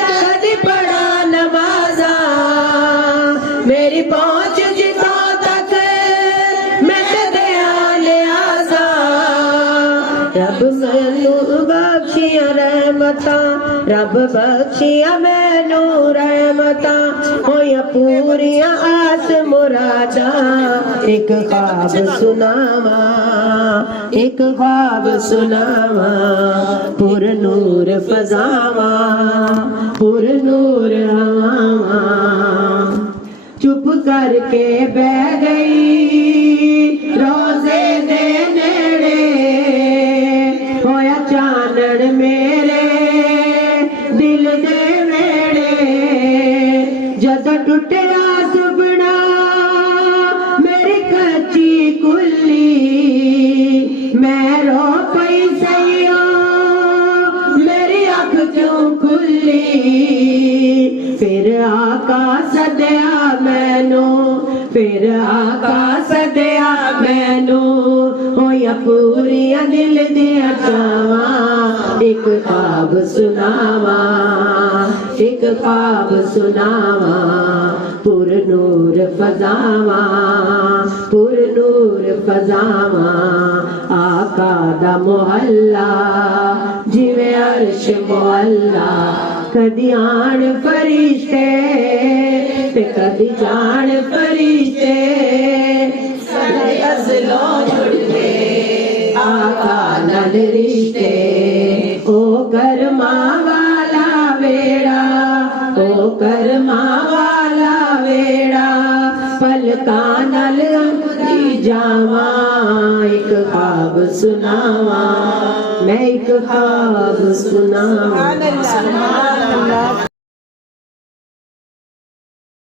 कदी पढ़ा नवाजा मेरी पहुंच जितों तक मैं दया लियाजा रब मैनू बख्शिया रहमता रब बख्शिया मैनू रहमता होया पूरियां आस मुरादा एक ख्वाब सुनावा एक ख्वाब सुनावा पुर नूर फजावा पुर नूर हवावा चुप करके बह गई रोजे दे नेड़े होया चानन मेरे दिल दे वेड़े जद टुटिया सुपना मेरी कच्ची कुल्ली मैं रो पई सैया मेरी अख क्यों खुली फिर आका सदया मैनू फिर आका सदया मैनू होया पूरियां दिल दिया चावा एक ख्वाब सुनावा एक ख्वाब सुनावा पुर नूर फजावा पुर नूर फजावा आका दा मोहल्ला जिवें अर्श मोहल्ला कदी आण फरिश्ते ते कदी जान फरिश्ते साडे अज़लों जुड़दे आका नाल रिश्ते ओ करमा वाला वेड़ा ओ करमा वाला वेड़ा पलकां नाल अंगदी जावा एक ख्वाब सुनावा मैं एक ख्वाब सुनावा